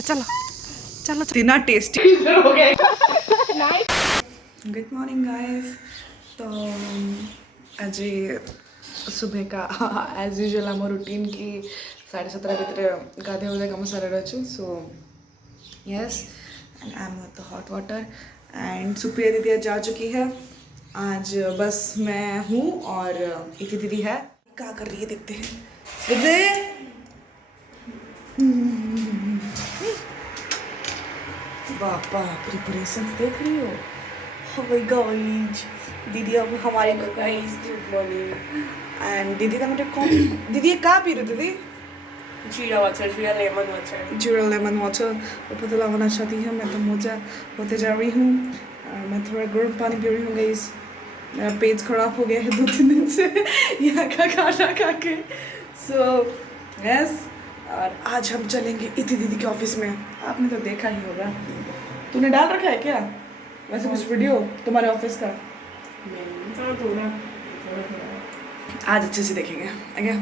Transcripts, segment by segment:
चलो चलो चलो इतना टेस्टी हो गया। Good morning guys. तो आज सुबह का एज यूजुअल आम रूटीन की 7:30 भितर गाधे उधे कम सारे अच्छु। So yes and I am with hot water and Supriya दीदी आज जा चुकी है। आज बस मैं हूँ और इति दीदी है। क्या कर रही है देखते हैं। दीदी बापा प्रिपरेशन देख रही हो। हाय गाइस दीदी अब हमारे गाइस गुड मॉर्निंग एंड दीदी का मुझे कौन दीदी ये क्या पी रहे दीदी? जीरा वाटर, जीरा लेमन वाटर। जीरा लेमन वाटर पता लगाना चाहती है। मैं तो मोजा होते जा रही हूँ और मैं थोड़ा गर्म पानी पी रही हूँ गाइस। मेरा पेट खराब हो गया है 2-3 दिन से यहाँ का खाना खा के। सो यस और आज हम चलेंगे इति दीदी के ऑफिस में। आपने तो देखा ही होगा। तूने डाल रखा है क्या वैसे कुछ वीडियो तुम्हारे ऑफिस का? आज अच्छे से देखेंगे आगे।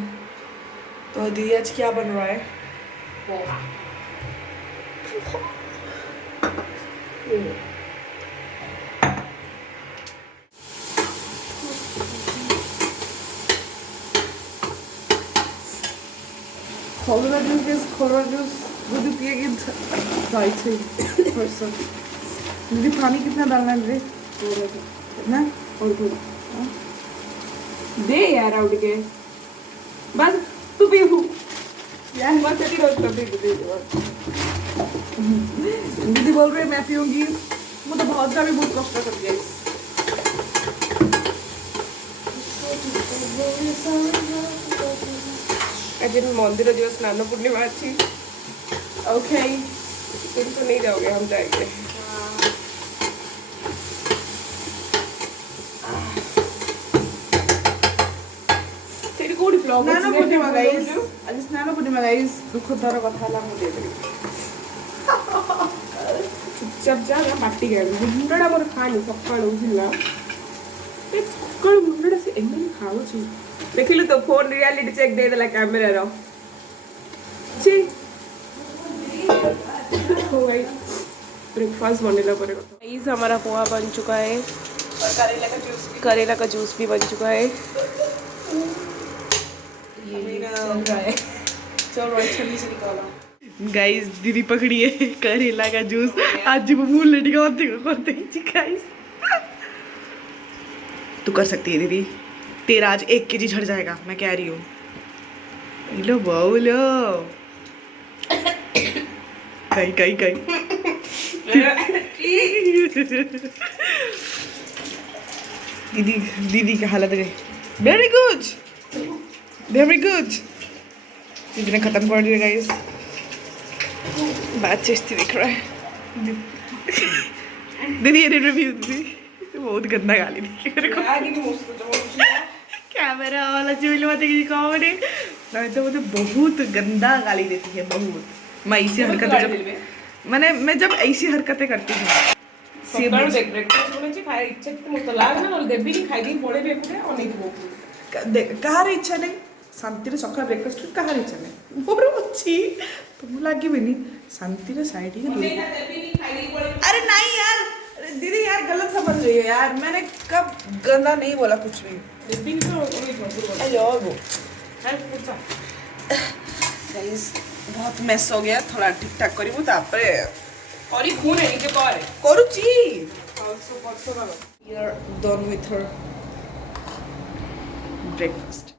तो दीदी आज क्या बन रहा है? खोलना जूस दूध पिए कि दीदी पानी कितना डालना है दीदी? कितना? दे यार उठ के बस तू पी यार बस तेरी रोज कर दे। दीदी बोल रहे मैं पीऊंगी। वो तो बहुत ज़्यादा बहुत कष्ट कर दिया। आज मंदिर जो स्नान पूर्णिमा अच्छी। ओके तुम तो नहीं जाओगे, हम जाएंगे। तेरी कोडी ब्लॉग स्नान पूर्णिमा गाइस आज स्नान पूर्णिमा गाइस दुख दर कथा ला मु देबे। चुपचाप जा ना बाटी गए मुंडा मोर खानी सकाळू बुझिला ए सकाळू मुंडा से एमन खाउची देखिलु तो फोन रियलिटी चेक दे देला कैमरा रो छी हो गई। ब्रेकफास्ट बनने पर गाइस हमारा पोहा बन चुका है और करेला का जूस भी बन चुका है। ये चल रहा है छन्नी से निकाला। गाइस दीदी पकड़ी है करेला का जूस। आज वो मुंह लटकाते करते गाइस। तू कर सकती है दीदी, तेरा आज 1 kg झड़ जाएगा मैं कह रही हूँ। लो बोलो कई कई कई दीदी दीदी की हालत गई। Very good very good. दीदी ने खत्म कर दिया गाइस। बात चेस्टी दिख रहा है दीदी। ये रिव्यू दीदी बहुत गंदा गाली दी मेरे को। कैमरा वाला चूल मत कॉमेडी नहीं तो मुझे बहुत गंदा गाली देती है बहुत। मैं ऐसी हरकतें जब मैं जब ऐसी हरकतें करती हूँ सकाळू देख ब्रेकफास्ट बनाची खाय इच्छा किती मस्त लाग ना देबी की खाई दी पड़े भी एकुटे अनेक बोक कहार इच्छा नहीं शांति सका ब्रेकफास्ट कहार इच्छा नहीं मोर अच्छी तुम लगे शांति साइड ही। अरे नहीं यार दीदी यार गलत समझ रही है यार। मैंने कब गंदा नहीं बोला कुछ भी। गाइस बहुत मेस हो गया थोड़ा ठीक ठाक करिबु तापरे और ये खून है नीचे पर करूची। आल्सो परसो ना We are done with her breakfast.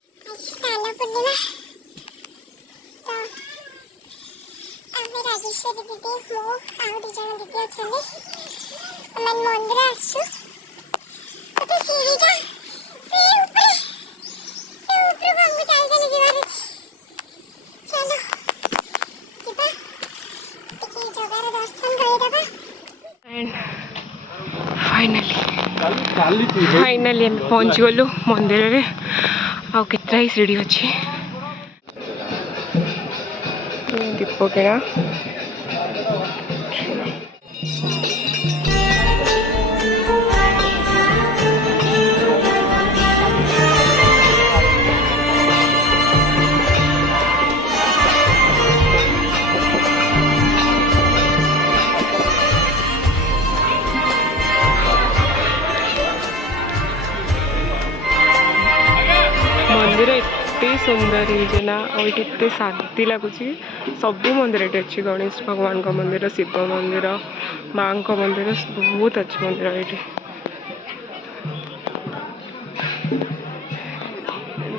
Rajeshwari ଦିଦି ମୁଁ ଆଉ 2 ଜଣ ଦିଦି ଅଛନ୍ତି। ଆମେ ମନ୍ଦିର ଆସିଛୁ। ଗୋଟେ ସିଡ଼ିଟା ସେ ଉପରକୁ ଆମକୁ ଚାଲି ଚାଲି ଯିବାର ଅଛି। ଚାଲ ଯିବା ଟିକେ ଜଗାର ଦର୍ଶନ କରିଦେବା। फाइनाली हम पहुँच गलु मंदिर में। आ केतरा ही सीढ़ी अच्छी दीप किणा सुंदर योजना और ये शांति लगुच सब मंदिर ये अच्छी गणेश भगवान का मंदिर शिव मंदिर माँ का मंदिर बहुत अच्छी मंदिर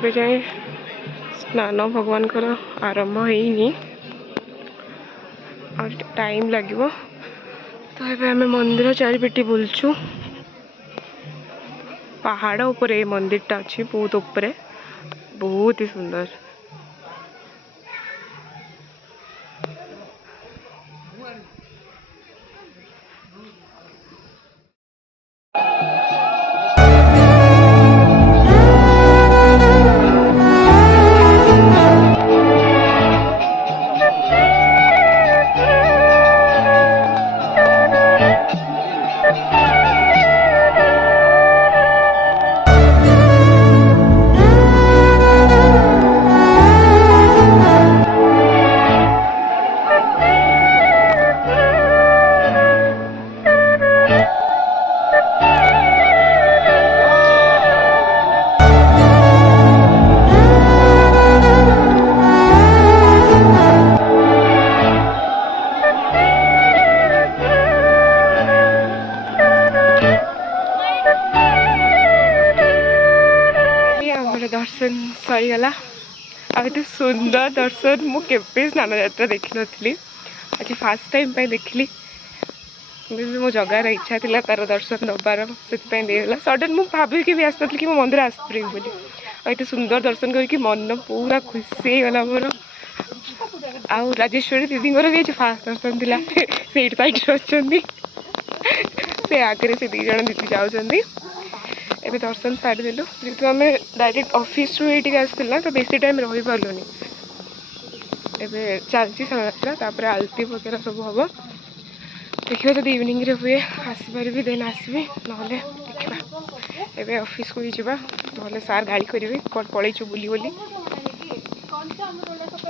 ये जाए स्नान भगवान को आरंभ होनी और टाइम लगे तो ये आम मंदिर चारिपीटी बुलचु पहाड़ ऊपर ये मंदिरटा अच्छी बहुत ऊपर बहुत ही सुंदर दर्शन सरीगला आते सुंदर दर्शन मुझे स्नान यात्रा देखी नी आज फास्ट टाइम देखली मो जगार इच्छा थी तार दर्शन दबार से सडन मुझे भाविकी भी आसनी कि मंदिर आसपी बोली आते सुंदर दर्शन करके मन पूरा खुशी गला मोर आउ राजेश्वरी दीदी भी आज फास्ट दर्शन थी से साइड अच्छा से आगे से दी जन दीदी जाऊँगी एबे दर्शन सारी देलु जेहतु आम डायरेक्ट ऑफिस ये आसला तो बेसी टाइम रही पार्लुनि एबे चलती यात्रा तापर आलती वगैरह सब हम देखिए जब इवनिंग रे हुए आसपार भी देन आसबि ना देखा एबे ऑफिस को ही जावा ना सार गाड़ी करेंगे कौन पलैचु बुली बोली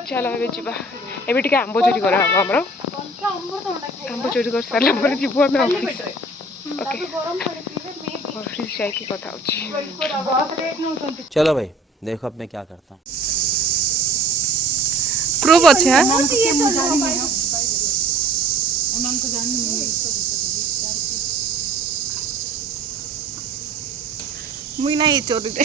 चलो एबे जावा एबे टिके आंब चोरी करा हम आंब चोरी कर सारा जीवु आम ऑफिस ओके ऑफिस जाके कथा होची चलो भाई देखो अब मैं क्या करता हूँ प्रूफ अच्छे हैं मुई नहीं चोरी दे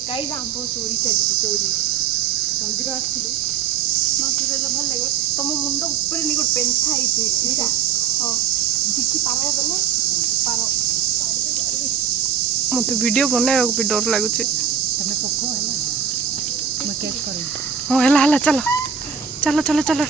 कई आंब चोरी चोरी मंदिर आसलु नचुराल भल लगे तुम मुंड ऊपर नहीं गोटे पेन्था हाँ दिखी पार गले पार मत वीडियो बनाया भी डर लगुच हाँ है चलो चलो चलो चलो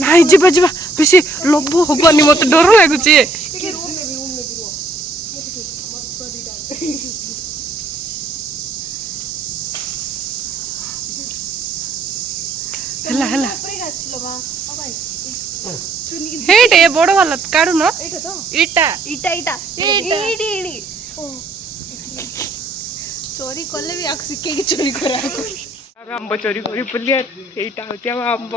नाई जीवा जीवा बेसी लोभ हबनी मत डर लगुच हेला हेला हेटे बड़ वाला काढू न इटा इटा इटा इटी इटी चोरी कले भी आक सिके की चोरी करा आंब चोरी करी बुलिया एटा होती हम आंब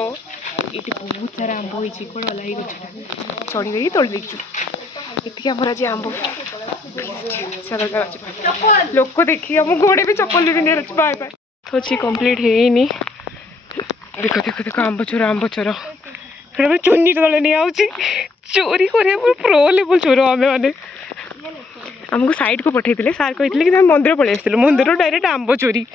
ये बहुत सारा आंब होई कोड़ वाला गछटा चोरी करी तोड़ देछु इतके हमर आज आंब चलो चलो लोक देखी हम गोड़े भी चप्पल भी नहीं बाय बाय अच्छी कंप्लीट है नहीं देखो देखो देखो आंब चोर फिर चुन्नी तले नहीं आउची चोरी करे प्रो लेवल चोर आमे माने हमको साइड को पठेइथिले सार कहिथिले कि हम मंदिर पळे आस्थिलु मंदिर डायरेक्ट आंब चोरी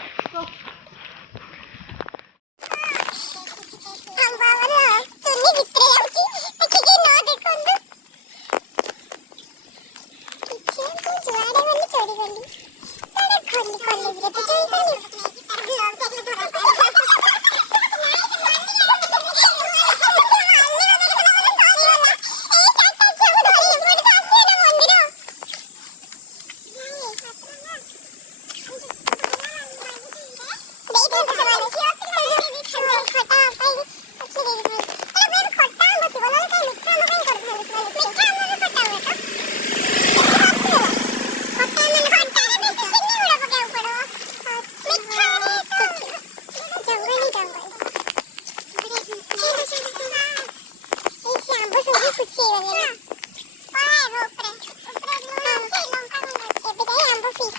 खुशी वाली है वो ऊपर लंका में भी गए हम वो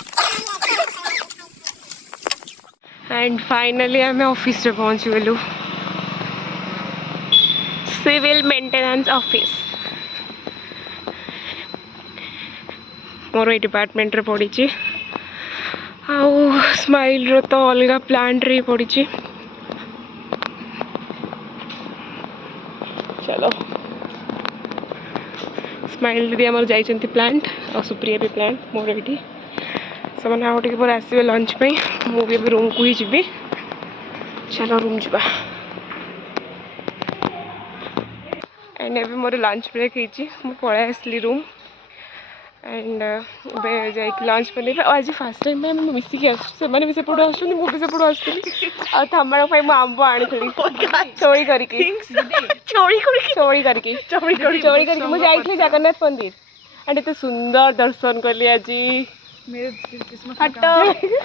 एंड फाइनली आम ऑफिस रे पहुँची गलु civil maintenance office more A department रे पड़ी आउ स्माइल रो तो अलग प्लांट रे पड़ी चलो स्माइल दीदी आमर जाइछन्ति प्लांट और सुप्रिया भी प्लांट मोर एठी ସେମାନେ ଆଉ ଟିକେ ପରେ ଆସିବେ ଲଞ୍ଚ ପାଇଁ ମୁଁ ବି ଏବେ ରୁମ୍କୁ ହିଁ ଯିବି ଚାଲ ରୁମ୍ ଯିବା एंड ଏବେ ମୋର ଲଞ୍ଚ ବ୍ରେକ୍ ହେଇଛି ମୁଁ ପଳେଇ ଆସିଲି ରୁମ୍ एंड ଏବେ ଯାଇକି ଲଞ୍ଚ ବନେଇବା ଆଉ ଆଜି ଫାର୍ଷ୍ଟ ଟାଇମ୍ ପାଇଁ ଆମେ ମିଶିକି ଆସୁଛୁ ସେମାନେ ବି ସେପଟୁ ଆସୁଛନ୍ତି ମୁଁ ବି ସେପଟୁ ଆସୁଥିଲି ଆଉ ଥାମ୍ବାଳ ପାଇଁ ମୁଁ ଆମ୍ବ ଆଣିଥିଲି ଚୋରି କରିକି ମୁଁ ଯାଇଥିଲି ଜଗନ୍ନାଥ ମନ୍ଦିର एंड एते सुंदर दर्शन कली आज हटो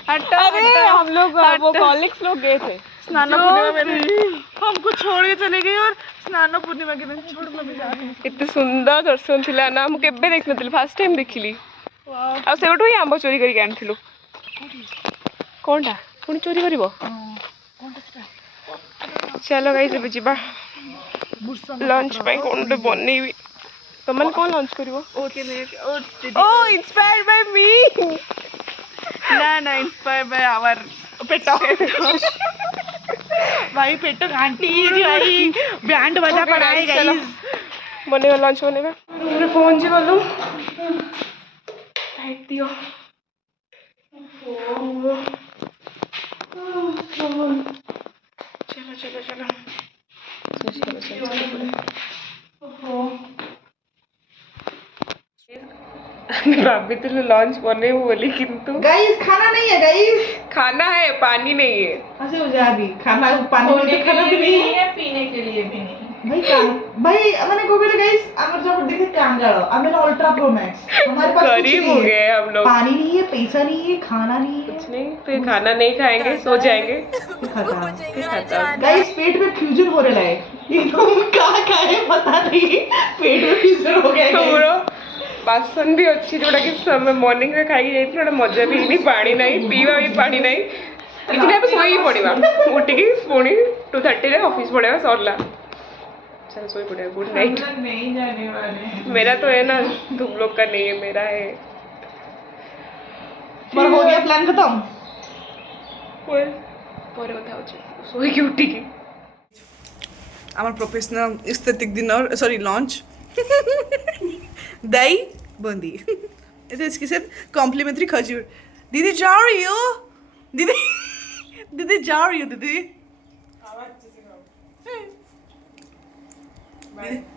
हटो अरे हम लोग वो कॉलेज लोग गए थे स्नान पूर्णिमा में हमको छोड़ के चले गई और स्नान पूर्णिमा के दिन छोड़ के जा रही इतने सुंदर दर्शन थिला ना हम केबे देख नथिल फर्स्ट टाइम देखिली आ सेबटो ही आंबो चोरी करके आनथिलु कोनटा पुनी चोरी करिवो चलो गाइस अब जिबा लंच पे कोनटे बनेबी तुमन कौन लंच करिवो ओके ओ इंस्पायर्ड बाय मी ना इंस्पायर बाय आवर पेटा भाई पेटो घंटी भाई बैंड बजा पड़ाए गाइस बनेगा लंच बनेगा रूम रे पहुंच गलु लाइट दियो चलो भाभी तो लंच बने बोली किंतु गाइस खाना नहीं है गाइस खाना है पानी नहीं है ऐसे हो जाए अभी खाना पानी में तो खाना भी नहीं है पीने के लिए भी नहीं भाई भाई मैंने को बोला गाइस अगर जब देखे काम जाओ अब मैंने अल्ट्रा प्रो मैक्स हमारे पास कुछ गरीब हो नहीं है गए हम लोग पानी नहीं है पैसा नहीं है खाना नहीं है कुछ नहीं फिर खाना नहीं खाएंगे सो जाएंगे गाइस पेट में फ्यूजन हो रहा है ये तुम क्या खाए पता नहीं पेट में फ्यूजन हो गया हमरो बासन भी अच्छी जोड़ा कि समय मॉर्निंग रे खाई जाई थोड़ा मजा भी नहीं पानी नहीं पीवा भी पानी नहीं लेकिन अब सोई पड़वा उठ के पुणी 2:30 रे ऑफिस पड़ेगा सरला चलो सोई पड़ेगा गुड नाइट नहीं जाने वाले हैं मेरा तो है ना तुम लोग का नहीं है मेरा है पर हो गया प्लान खत्म पर बताओ सोई की उठी की আমার professional aesthetic dinner sorry launch दही बूंदी इसके साथ कॉम्प्लीमेंट्री खजूर दीदी जा रही हो दीदी दीदी जा रही हो दीदी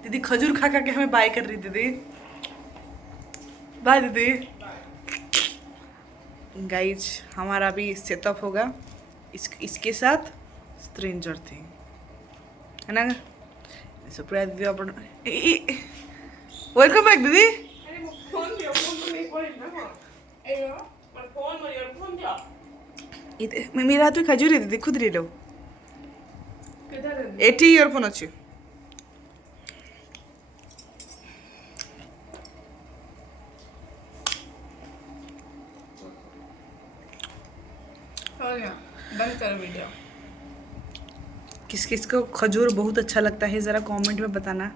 दीदी खजूर खा खा के हमें बाय कर रही दीदी बाय दीदी गाइज हमारा भी सेटअप होगा इसके साथ स्ट्रेंजर थिंग है ना सुप्रिया दीदी अपन वेलकम बैक दीदी मेरा हाथ में खजूर है दीदी खुद ले लो एटी इयरफोन अच्छे बंद कर वीडियो किस किस को खजूर बहुत अच्छा लगता है ज़रा कमेंट में बताना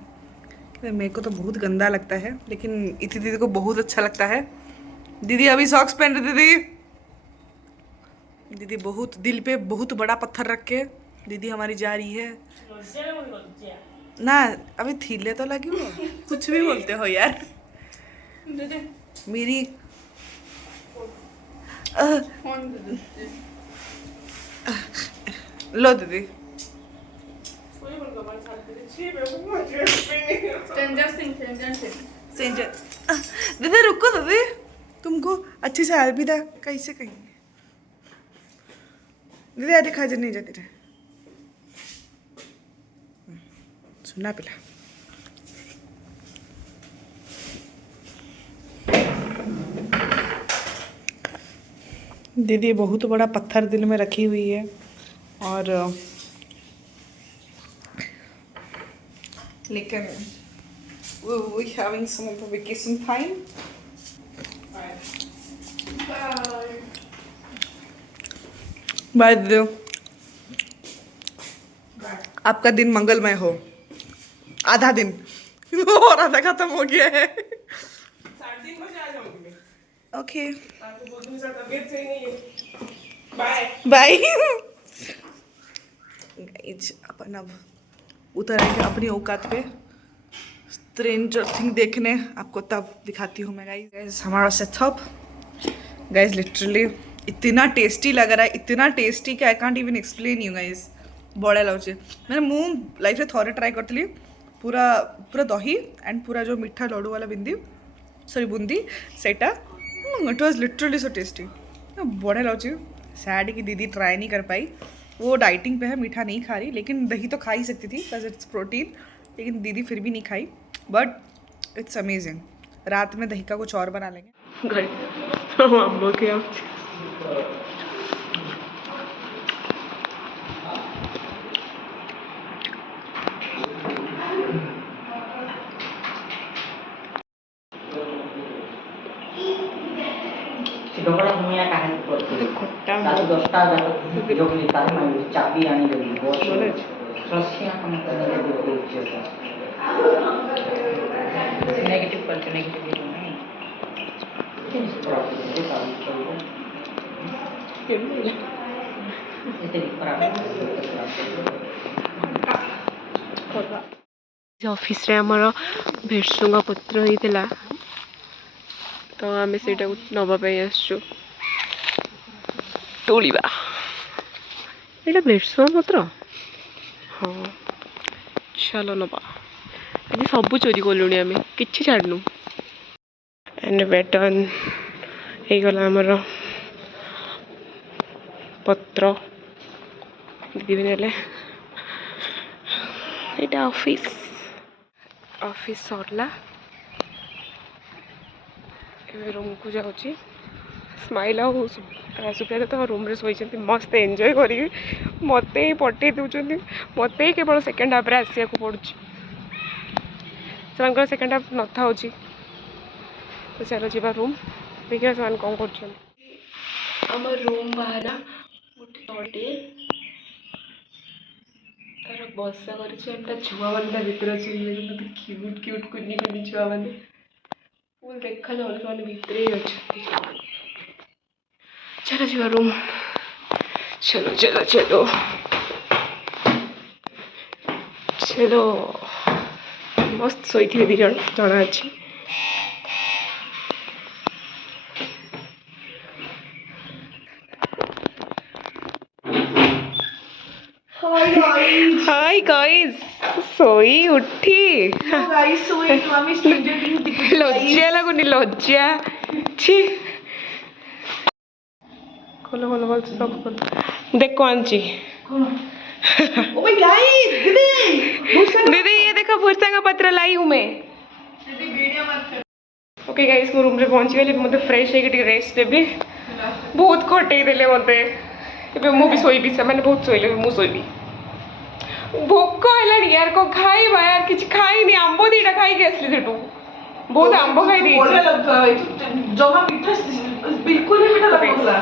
मेरे को तो बहुत गंदा लगता है लेकिन इति दीदी को बहुत अच्छा लगता है दीदी अभी सॉक्स पहन रही दीदी दीदी बहुत दिल पे बहुत बड़ा पत्थर रख के दीदी हमारी जा रही है ना अभी थीले तो लगी हो कुछ भी बोलते हो यार मेरी लो दीदी दीदी रुको दीदी तुमको अच्छे से अलविदा कैसे कहेंगे दीदी अरे खाजर नहीं जाती रहे सुना पिला दीदी बहुत बड़ा पत्थर दिल में रखी हुई है और लेकिन we're having some of the vacation time. Bye दीदी। आपका दिन मंगलमय हो। आधा दिन और आधा खत्म हो गया है। 3:30 बजे आ जाऊंगी मैं। ओके आपको बोल दूंगी सर तबीयत सही नहीं है। बाय। बाय। अपन अब उतर आएंगे अपनी औकात पे। स्ट्रेंजर थिंग देखने आपको तब दिखाती हूँ मैं गाइस। हमारा सेटअप गाइस लिटरली इतना टेस्टी लग रहा है, इतना टेस्टी कि I can't even explain you guys. बड़ा लाଗୁଛି मैंने ମୁଁ ଲାଇଫରେ ଥରେ ट्राई करଥିଲି पूरा पूरा दही एंड पूरा जो मीठा लड्डू वाला बुंदी सेटा it was literally so tasty. बड़ा लाଗୁଛି। सैड कि दीदी ट्राई नहीं कर पाई, वो डाइटिंग पे है, मीठा नहीं खा रही, लेकिन दही तो खा ही सकती थी बिकॉज इट्स प्रोटीन, लेकिन दीदी फिर भी नहीं खाई। But it's amazing. रात में दही का कुछ और बना लेंगे। अम्मा क्या ଢୋକଳା ଭୂମିଆ କାହାଣୀ କରୁଥିଲେ ତାକୁ 10ଟା ଯୋଗଲି ତାର ମାନେ ଚାବି ଆଣି ଦେଲି ବସ୍ ରସିଆ କମ୍ପାନୀରେ ଯୋଗଲି ନେଗେଟିଭ କରିଛୁ ନେଗେଟିଭ ନାହିଁ ଏତେ ଖରାପ ଅଫିସରେ ଆମର ଭେର୍ସୁଙ୍ଗା ପତ୍ର ହେଇଥିଲା तो आम से नवापाई आसचु तोलिबा एटा भेरसुंगा पत्र हाँ चलो नवा आज सब चोरी कलुणी आम कि छाड़नु एंड बैटन हो गला आमर पत्र दीदी भी नेले एटा ऑफिस ऑफिस सरला रूम को जाऊँगी स्माइल आउ सुप्रिया तो रूम रे शोई मस्त एंजॉय करी मत ही पटे दूसरी मत ही केवल सेकेंड हाफ रे आसिया को पड़ुची से सेकेंड हाफ न था तो चलो जी रूम देखिए से कौन कर रूम बाहर गोटे तार बसा कर छुआ मैंने भर अच्छे क्यूट क्यूट कुनी कुनी छुआ मैंने फुल देखा जाऊ मैंने भितर ही अच्छा चलो जी रूम चलो चलो चलो चलो मस्त शोई थे दी जन जना अच्छी हाय गाइस सोई उठी लज्जा लगुनि लज्जा छी खोलो खोलो बोल सब खोलो देखो आंची दीदी ये देखो भुरसांगा पत्र लाई हूँ मैं ओके गाइस मो रूम रे पहुंची गली मते फ्रेश है कि रेस्ट देबी बहुत खटे देले मते एबे मु भी सोईबी से माने बहुत सोइले मु सोईबी भोक है यार को खाइबा यार किछ खाई नहीं आंबो दीटा खाई के असली सेटू बहुत आंबो खाई दी जमा मीठा बिल्कुल भी मीठा लगला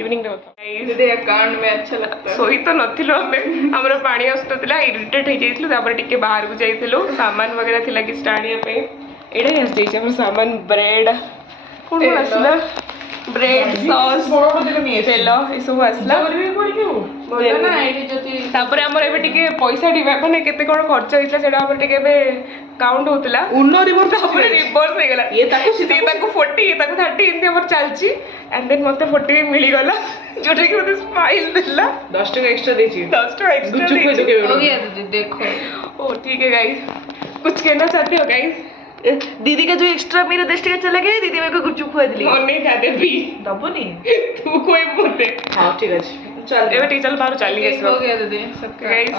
इवनिंग रे होता दीदी अकाउंट में अच्छा लगता है सोई तो नथिलो हमें हमरो पानी आस्तला इरिटेट हो जाइथिलो तापर टिके बाहर को जाइथिलो सामान वगैरह थिला कि स्टाडिया पे एडे हस जाइछ हमर सामान ब्रेड कोन असला ब्रेड सॉस तेल ये सब आसला तापर हमर एबे टिके पैसा डिबा माने केते कोन खर्च होइतला सेडा हमर टिके एबे काउंट होतला उन्नो रिवर्स तापर रिवर्स हो गेला ये ताको 40 ये ताको 30 इनते हमर चलची एंड देन मते 40 मिली गला जोटे कि मते स्माइल देला 10 टका एक्स्ट्रा देची 10 टका एक्स्ट्रा देची हो गया दीदी देखो ओ ठीक है गाइस कुछ कहना चाहते हो गाइस दीदी का जो एक्स्ट्रा मेरा 10 टका चला गया दीदी मेरे को गुपचुप खुआ दिली और नहीं खाते भी दबोनी तू कोई बोलते हां ठीक है चल एबे ठीक चल बाहर चली गई हो गया दीदी सबका गाइस